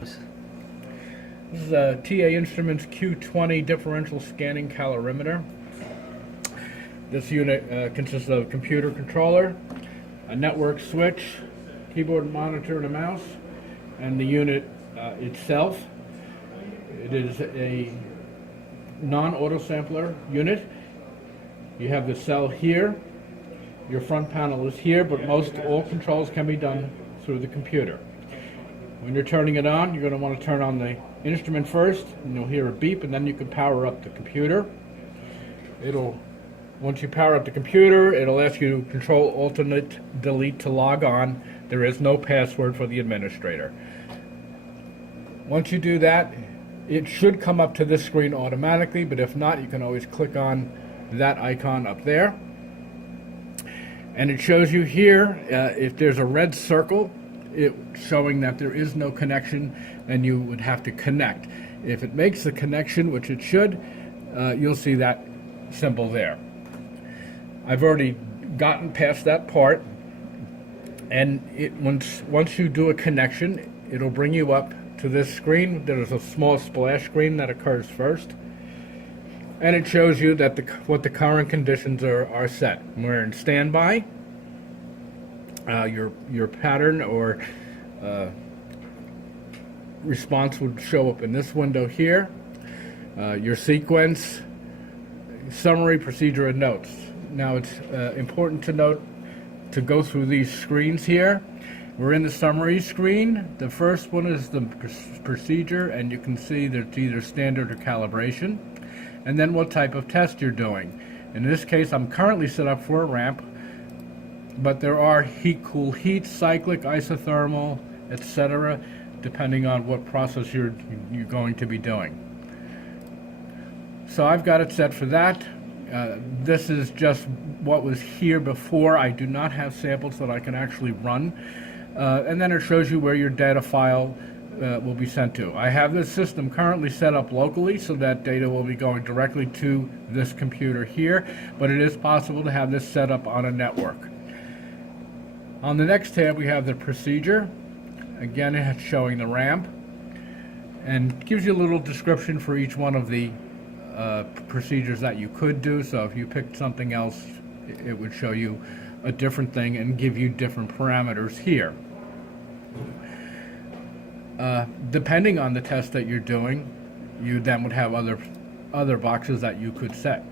This is a TA Instruments Q20 differential scanning calorimeter. This unit consists of a computer controller, a network switch, keyboard monitor and a mouse, and the unit itself. It is a non-auto sampler unit. You have the cell here. Your front panel is here, but all controls can be done through the computer. When you're turning it on, you're going to want to turn on the instrument first, and you'll hear a beep, and then you can power up the computer. Once you power up the computer, it'll ask you to Control Alternate Delete to log on. There is no password for the administrator. Once you do that, it should come up to this screen automatically, but if not, you can always click on that icon up there. And it shows you here, if there's a red circle, showing that there is no connection, then you would have to connect. If it makes the connection, which it should, you'll see that symbol there. I've already gotten past that part, and once you do a connection, it'll bring you up to this screen. There's a small splash screen that occurs first, and it shows you that what the current conditions are set. We're in standby. Your pattern or response would show up in this window here. Your sequence, summary, procedure, and notes. Now it's important to note to go through these screens here. We're in the summary screen. The first one is the procedure, and you can see that it's either standard or calibration, and then what type of test you're doing. In this case, I'm currently set up for a ramp, but there are heat, cool heat, cyclic, isothermal, etc., depending on what process you're going to be doing. So I've got it set for that. This is just what was here before. I do not have samples that I can actually run. And then it shows you where your data file will be sent to. I have this system currently set up locally, so that data will be going directly to this computer here, but it is possible to have this set up on a network. On the next tab, we have the procedure. Again, it's showing the ramp and gives you a little description for each one of the procedures that you could do. So if you picked something else, it would show you a different thing and give you different parameters here. Depending on the test that you're doing, you then would have other boxes that you could set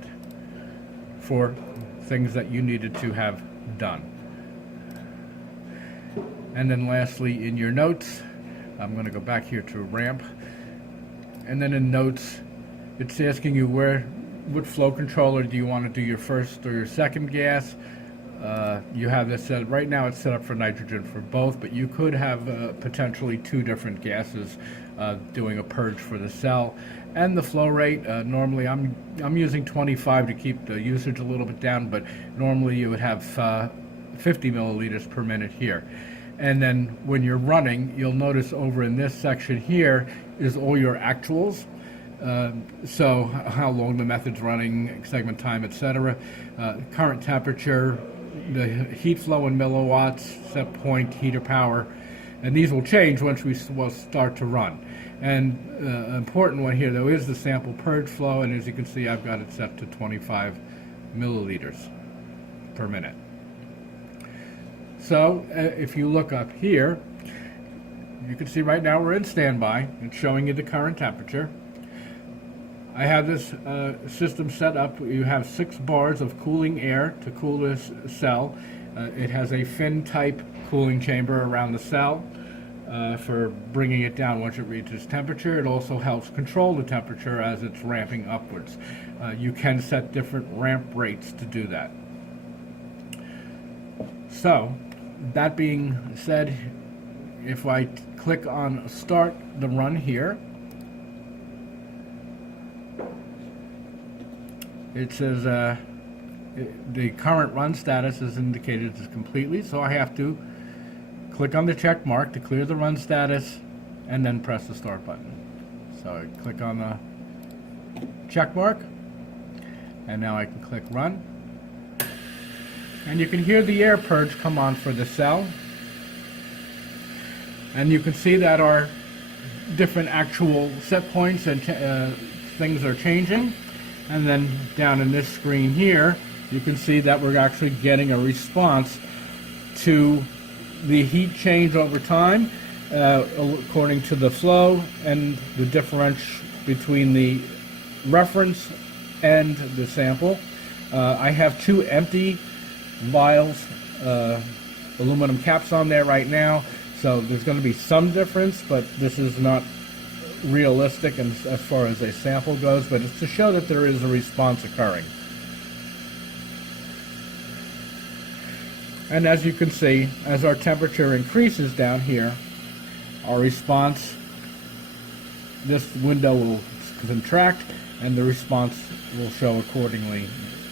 for things that you needed to have done. And then lastly, in your notes, I'm going to go back here to ramp, and then in notes, it's asking you what flow controller do you want to do, your first or your second gas. You have this set, right now it's set up for nitrogen for both, but you could have potentially two different gases doing a purge for the cell. And the flow rate, normally I'm using 25 to keep the usage a little bit down, but normally you would have 50 milliliters per minute here. And then when you're running, you'll notice over in this section here is all your actuals. So how long the method's running, segment time, etc. Current temperature, the heat flow in milliwatts, set point, heater power, and these will change once we will start to run. And an important one here though is the sample purge flow, and as you can see, I've got it set to 25 milliliters per minute. So if you look up here, you can see right now we're in standby. It's showing you the current temperature. I have this system set up. You have 6 bars of cooling air to cool this cell. It has a fin type cooling chamber around the cell for bringing it down once it reaches temperature. It also helps control the temperature as it's ramping upwards. You can set different ramp rates to do that. So, that being said, if I click on start the run here, it says the current run status is indicated as completely, so I have to click on the check mark to clear the run status and then press the start button. So I click on the check mark, and now I can click run. And you can hear the air purge come on for the cell. And you can see that our different actual set points and things are changing. And then down in this screen here, you can see that we're actually getting a response to the heat change over time, according to the flow and the difference between the reference and the sample. I have 2 empty vials, aluminum caps on there right now, so there's going to be some difference, but this is not realistic as far as a sample goes, but it's to show that there is a response occurring. And as you can see, as our temperature increases down here, our response, this window will contract and the response will show accordingly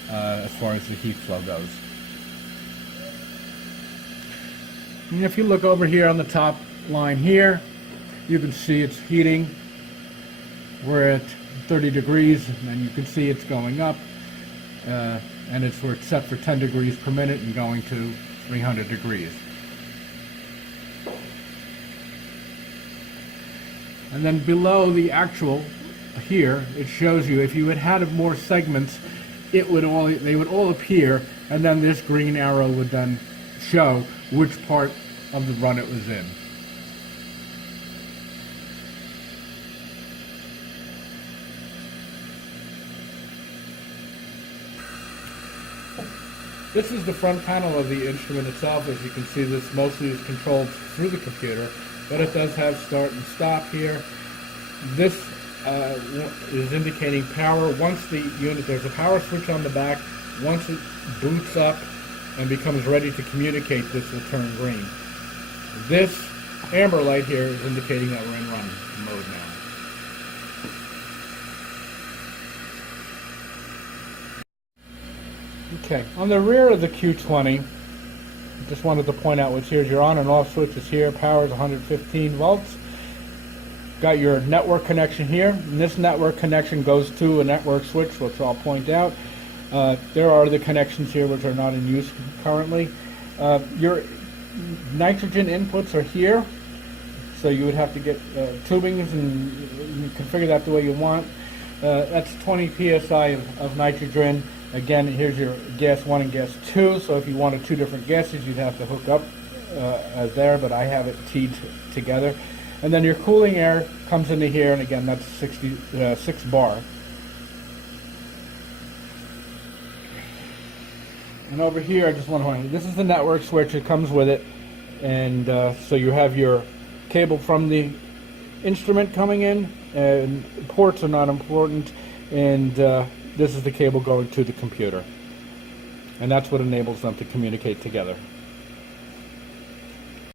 as far as the heat flow goes. And if you look over here on the top line here, you can see it's heating. We're at 30 degrees and you can see it's going up, and we're set for 10 degrees per minute and going to 300 degrees. And then below the actual here, it shows you if you had more segments, they would all appear, and then this green arrow would then show which part of the run it was in. This is the front panel of the instrument itself. As you can see, this mostly is controlled through the computer, but it does have start and stop here. This is indicating power. Once the unit, there's a power switch on the back. Once it boots up and becomes ready to communicate, this will turn green. This amber light here is indicating that we're in run mode now. Okay, on the rear of the Q20, just wanted to point out what's here. Your on and off switch is here. Power is 115 volts. Got your network connection here, and this network connection goes to a network switch, which I'll point out. There are the connections here which are not in use currently. Your nitrogen inputs are here, so you would have to get tubings and configure that the way you want. That's 20 psi of nitrogen. Again, here's your gas 1 and gas 2, so if you wanted 2 different gases, you'd have to hook up as there, but I have it teed together. And then your cooling air comes into here, and again, that's 6 bar. And over here, I just want to point out, this is the network switch. It comes with it, and so you have your cable from the instrument coming in, and ports are not important, and this is the cable going to the computer, and that's what enables them to communicate together.